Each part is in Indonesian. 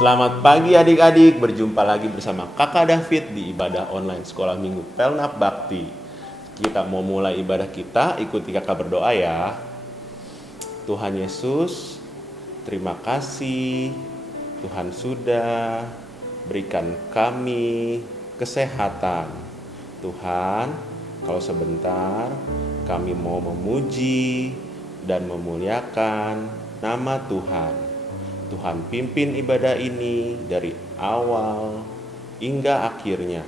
Selamat pagi adik-adik, berjumpa lagi bersama Kakak David di ibadah online Sekolah Minggu Pelnap Bakti. Kita mau mulai ibadah kita, ikuti kakak berdoa ya. Tuhan Yesus, terima kasih Tuhan sudah berikan kami kesehatan. Tuhan, kalau sebentar kami mau memuji dan memuliakan nama Tuhan. Tuhan pimpin ibadah ini dari awal hingga akhirnya.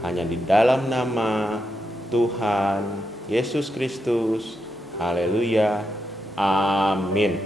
Hanya di dalam nama Tuhan Yesus Kristus. Haleluya. Amin.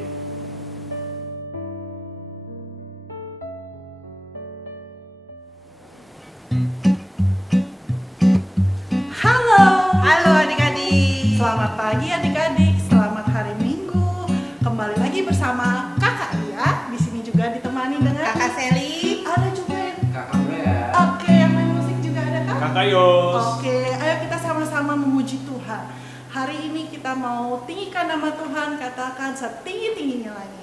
Halo adik-adik. Selamat pagi adik-adik. Selamat hari Minggu. Kembali lagi bersama Kakak Lia. Di sini juga ditemani dengan Kakak Seli. Ada juga Kakak Brea. Oke, yang main musik juga ada Kak. Kakak Yos. Oke, ayo kita sama-sama memuji Tuhan. Hari ini kita mau tinggikan nama Tuhan, katakan setinggi-tingginya langit.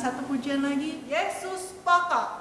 Satu pujian lagi, Yesus pokok.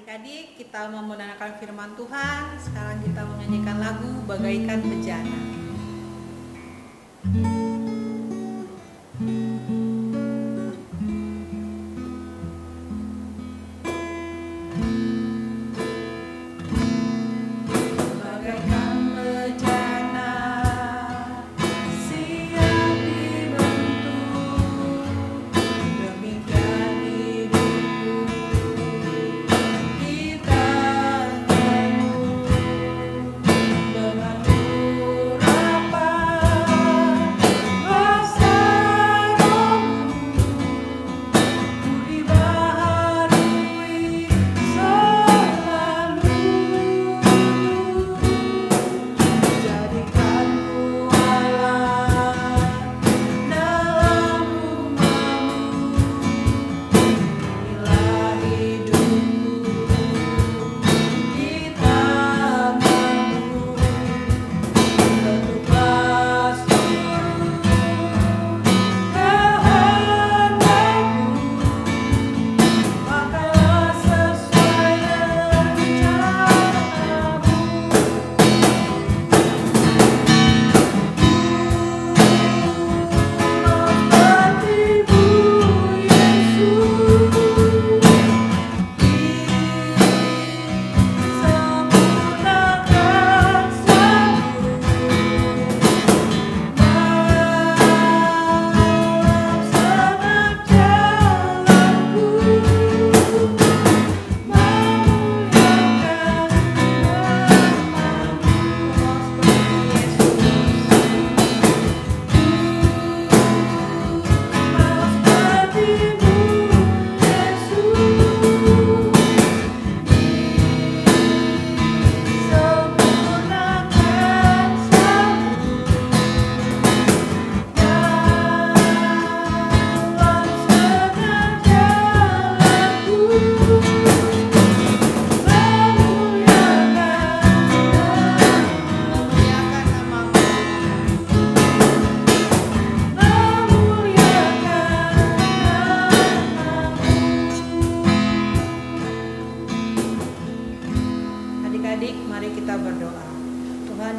Adik-adik, kita mau mendengarkan firman Tuhan. Sekarang kita menyanyikan lagu Bagaikan Bejana.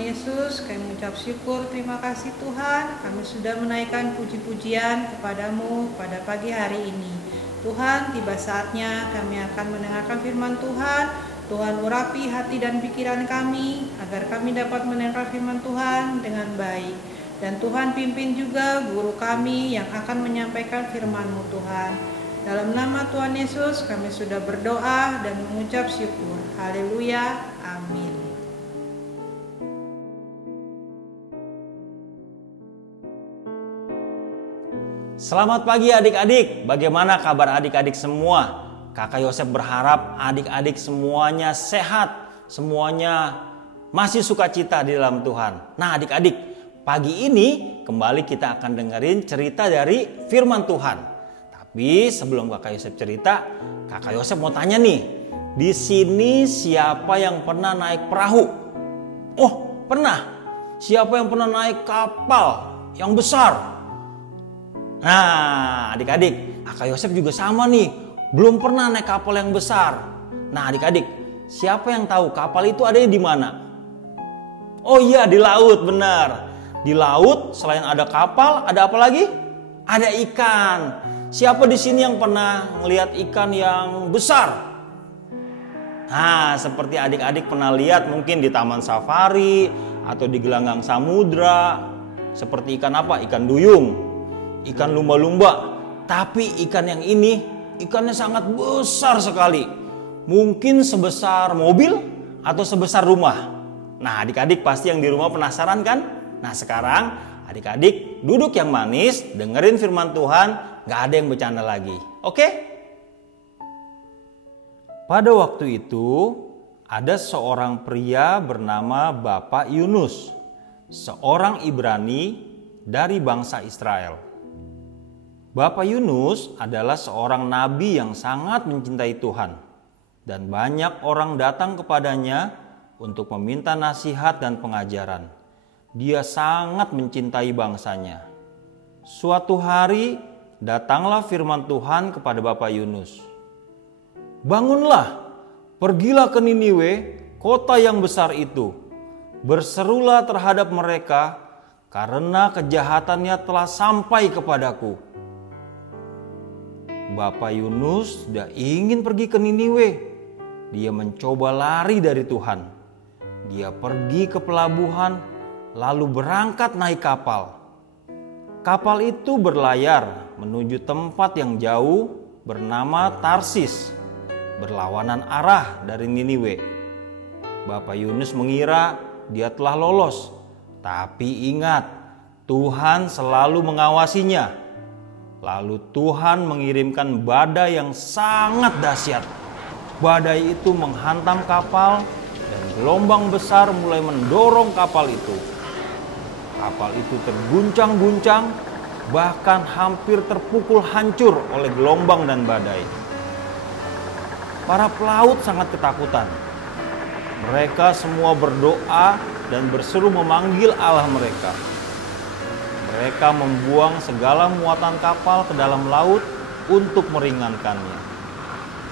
Yesus, kami mengucap syukur, terima kasih Tuhan, kami sudah menaikkan puji-pujian kepadamu pada pagi hari ini. Tuhan, tiba saatnya kami akan mendengarkan firman Tuhan. Tuhan urapi hati dan pikiran kami, agar kami dapat mendengar firman Tuhan dengan baik. Dan Tuhan pimpin juga guru kami yang akan menyampaikan firman-Mu Tuhan. Dalam nama Tuhan Yesus kami sudah berdoa dan mengucap syukur. Haleluya, amin. Selamat pagi adik-adik, bagaimana kabar adik-adik semua? Kakak Yosef berharap adik-adik semuanya sehat, semuanya masih sukacita di dalam Tuhan. Nah adik-adik, pagi ini kembali kita akan dengerin cerita dari firman Tuhan. Tapi sebelum Kakak Yosef cerita, Kakak Yosef mau tanya nih, di sini siapa yang pernah naik perahu? Oh pernah, siapa yang pernah naik kapal yang besar? Nah adik-adik, Kakak Yosef juga sama nih, belum pernah naik kapal yang besar. Nah adik-adik, siapa yang tahu kapal itu adanya di mana? Oh iya, di laut, benar. Di laut selain ada kapal, ada apa lagi? Ada ikan. Siapa di sini yang pernah melihat ikan yang besar? Nah, seperti adik-adik pernah lihat mungkin di taman safari atau di gelanggang samudra. Seperti ikan apa? Ikan duyung, ikan lumba-lumba. Tapi ikan yang ini, ikannya sangat besar sekali. Mungkin sebesar mobil atau sebesar rumah. Nah, adik-adik pasti yang di rumah penasaran kan? Nah, sekarang adik-adik duduk yang manis, dengerin firman Tuhan, gak ada yang bercanda lagi. Oke? Pada waktu itu, ada seorang pria bernama Bapak Yunus, seorang Ibrani dari bangsa Israel. Bapak Yunus adalah seorang nabi yang sangat mencintai Tuhan, dan banyak orang datang kepadanya untuk meminta nasihat dan pengajaran. Dia sangat mencintai bangsanya. Suatu hari datanglah firman Tuhan kepada Bapak Yunus. Bangunlah, Pergilah ke Niniwe, kota yang besar itu. Berserulah terhadap mereka, karena kejahatannya telah sampai kepadaku. Bapak Yunus tidak ingin pergi ke Niniwe. Dia mencoba lari dari Tuhan. Dia pergi ke pelabuhan, lalu berangkat naik kapal. Kapal itu berlayar menuju tempat yang jauh bernama Tarsis, berlawanan arah dari Niniwe. Bapak Yunus mengira dia telah lolos, tapi ingat, Tuhan selalu mengawasinya. Lalu Tuhan mengirimkan badai yang sangat dahsyat. Badai itu menghantam kapal dan gelombang besar mulai mendorong kapal itu. Kapal itu terguncang-guncang, bahkan hampir terpukul hancur oleh gelombang dan badai. Para pelaut sangat ketakutan. Mereka semua berdoa dan berseru memanggil Allah mereka. Mereka membuang segala muatan kapal ke dalam laut untuk meringankannya.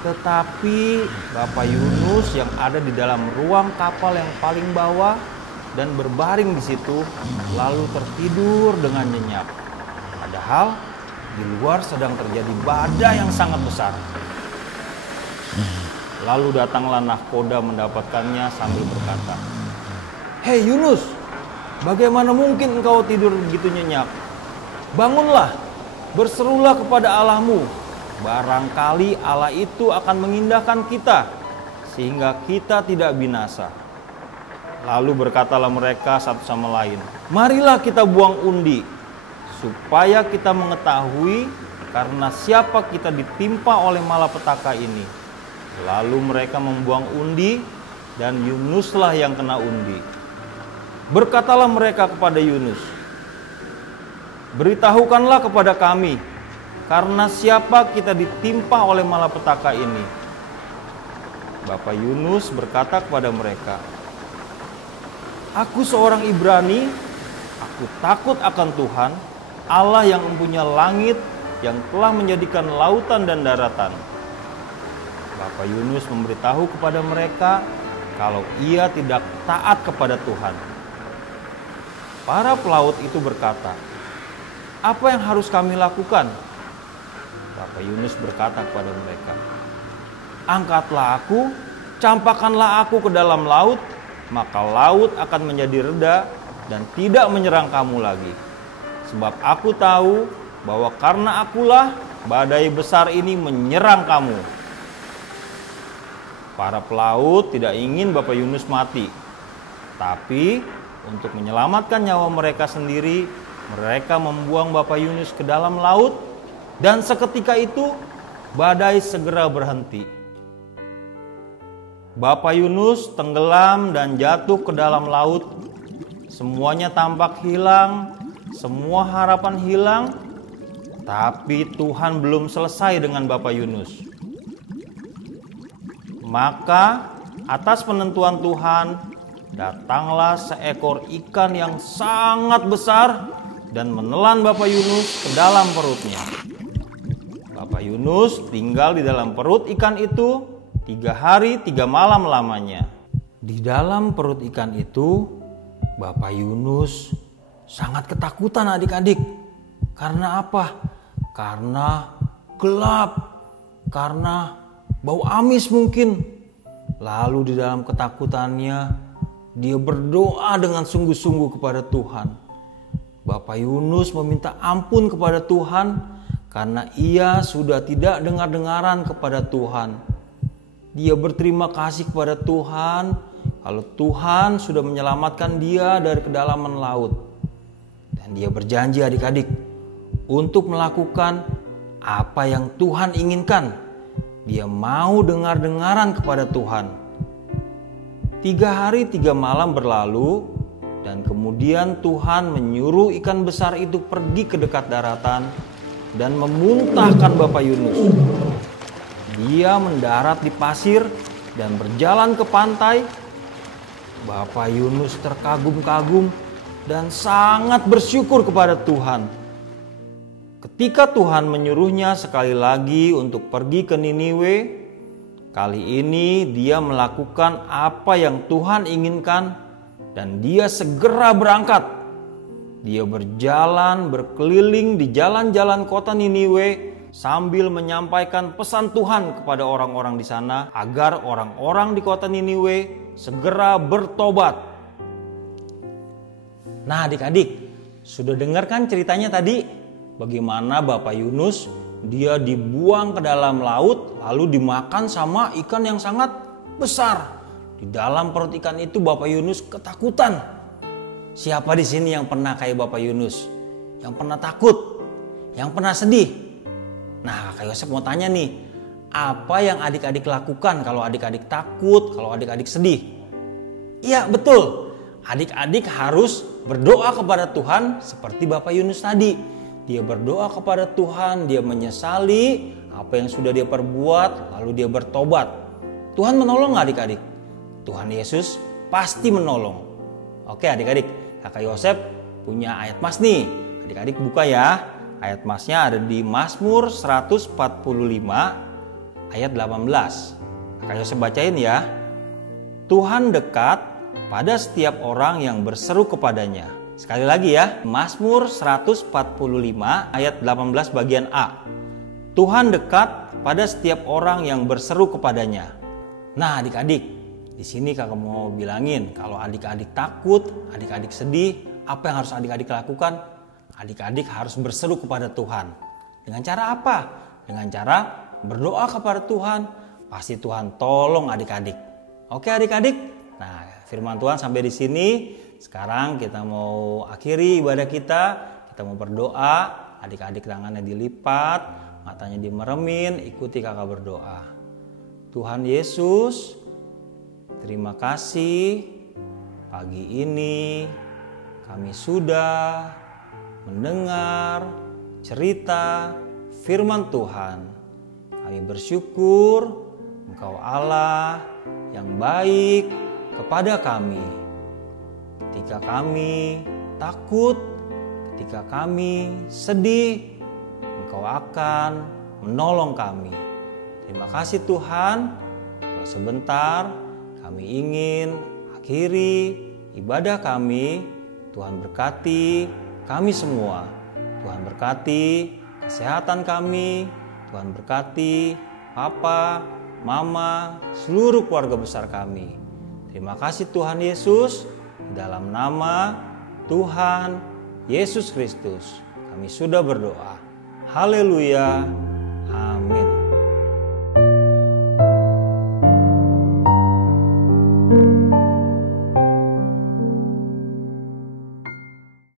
Tetapi Bapak Yunus yang ada di dalam ruang kapal yang paling bawah dan berbaring di situ lalu tertidur dengan nyenyak. Padahal di luar sedang terjadi badai yang sangat besar. Lalu datanglah nahkoda mendapatkannya sambil berkata, "Hei Yunus, bagaimana mungkin engkau tidur begitu nyenyak? Bangunlah, berserulah kepada Allahmu. Barangkali Allah itu akan mengindahkan kita, sehingga kita tidak binasa." Lalu berkatalah mereka satu sama lain, "Marilah kita buang undi, supaya kita mengetahui karena siapa kita ditimpa oleh malapetaka ini." Lalu mereka membuang undi, dan Yunuslah yang kena undi. Berkatalah mereka kepada Yunus, "Beritahukanlah kepada kami, karena siapa kita ditimpa oleh malapetaka ini." Bapak Yunus berkata kepada mereka, "Aku seorang Ibrani, aku takut akan Tuhan, Allah yang mempunyai langit, yang telah menjadikan lautan dan daratan." Bapak Yunus memberitahu kepada mereka kalau ia tidak taat kepada Tuhan. Para pelaut itu berkata, "Apa yang harus kami lakukan?" Bapak Yunus berkata kepada mereka, "Angkatlah aku, campakkanlah aku ke dalam laut, maka laut akan menjadi reda dan tidak menyerang kamu lagi. Sebab aku tahu bahwa karena akulah badai besar ini menyerang kamu." Para pelaut tidak ingin Bapak Yunus mati, tapi untuk menyelamatkan nyawa mereka sendiri, mereka membuang Bapak Yunus ke dalam laut, dan seketika itu badai segera berhenti. Bapak Yunus tenggelam dan jatuh ke dalam laut. Semuanya tampak hilang, semua harapan hilang, tapi Tuhan belum selesai dengan Bapak Yunus. Maka atas penentuan Tuhan, datanglah seekor ikan yang sangat besar dan menelan Bapak Yunus ke dalam perutnya. Bapak Yunus tinggal di dalam perut ikan itu 3 hari 3 malam lamanya. Di dalam perut ikan itu, Bapak Yunus sangat ketakutan adik-adik. Karena apa? Karena gelap, karena bau amis mungkin. Lalu di dalam ketakutannya, dia berdoa dengan sungguh-sungguh kepada Tuhan. Bapak Yunus meminta ampun kepada Tuhan karena ia sudah tidak dengar-dengaran kepada Tuhan. Dia berterima kasih kepada Tuhan kalau Tuhan sudah menyelamatkan dia dari kedalaman laut. Dan dia berjanji adik-adik untuk melakukan apa yang Tuhan inginkan. Dia mau dengar-dengaran kepada Tuhan. 3 hari 3 malam berlalu, dan kemudian Tuhan menyuruh ikan besar itu pergi ke dekat daratan dan memuntahkan Bapak Yunus. Dia mendarat di pasir dan berjalan ke pantai. Bapak Yunus terkagum-kagum dan sangat bersyukur kepada Tuhan. Ketika Tuhan menyuruhnya sekali lagi untuk pergi ke Niniwe, Kali ini dia melakukan apa yang Tuhan inginkan dan dia segera berangkat. Dia berjalan berkeliling di jalan-jalan kota Niniwe sambil menyampaikan pesan Tuhan kepada orang-orang di sana agar orang-orang di kota Niniwe segera bertobat. Nah adik-adik, sudah dengarkan ceritanya tadi? Bagaimana Bapak Yunus dia dibuang ke dalam laut lalu dimakan sama ikan yang sangat besar. Di dalam perut ikan itu Bapak Yunus ketakutan. Siapa di sini yang pernah kayak Bapak Yunus? Yang pernah takut? Yang pernah sedih? Nah, Kak Yosef mau tanya nih, apa yang adik-adik lakukan kalau adik-adik takut, kalau adik-adik sedih? Iya, betul. Adik-adik harus berdoa kepada Tuhan seperti Bapak Yunus tadi. Dia berdoa kepada Tuhan, dia menyesali apa yang sudah dia perbuat, lalu dia bertobat. Tuhan menolong nggak adik-adik? Tuhan Yesus pasti menolong. Oke adik-adik, Kakak Yosef punya ayat mas nih. Adik-adik buka ya. Ayat masnya ada di Mazmur 145 ayat 18. Kakak Yosef bacain ya. Tuhan dekat pada setiap orang yang berseru kepadanya. Sekali lagi ya, Mazmur 145 ayat 18 bagian A. Tuhan dekat pada setiap orang yang berseru kepadanya. Nah adik-adik, di sini kakak mau bilangin kalau adik-adik takut, adik-adik sedih, apa yang harus adik-adik lakukan? Adik-adik harus berseru kepada Tuhan. Dengan cara apa? Dengan cara berdoa kepada Tuhan. Pasti Tuhan tolong adik-adik. Oke adik-adik? Nah, firman Tuhan sampai di sini. Sekarang kita mau akhiri ibadah kita. Kita mau berdoa. Adik-adik tangannya dilipat, matanya dimeremin, ikuti kakak berdoa. Tuhan Yesus, terima kasih pagi ini kami sudah mendengar cerita firman Tuhan. Kami bersyukur Engkau Allah yang baik kepada kami. Ketika kami takut, ketika kami sedih, Engkau akan menolong kami. Terima kasih Tuhan. Kalau sebentar kami ingin akhiri ibadah kami. Tuhan berkati kami semua. Tuhan berkati kesehatan kami. Tuhan berkati Papa, Mama, seluruh keluarga besar kami. Terima kasih Tuhan Yesus. Dalam nama Tuhan Yesus Kristus kami sudah berdoa. Haleluya.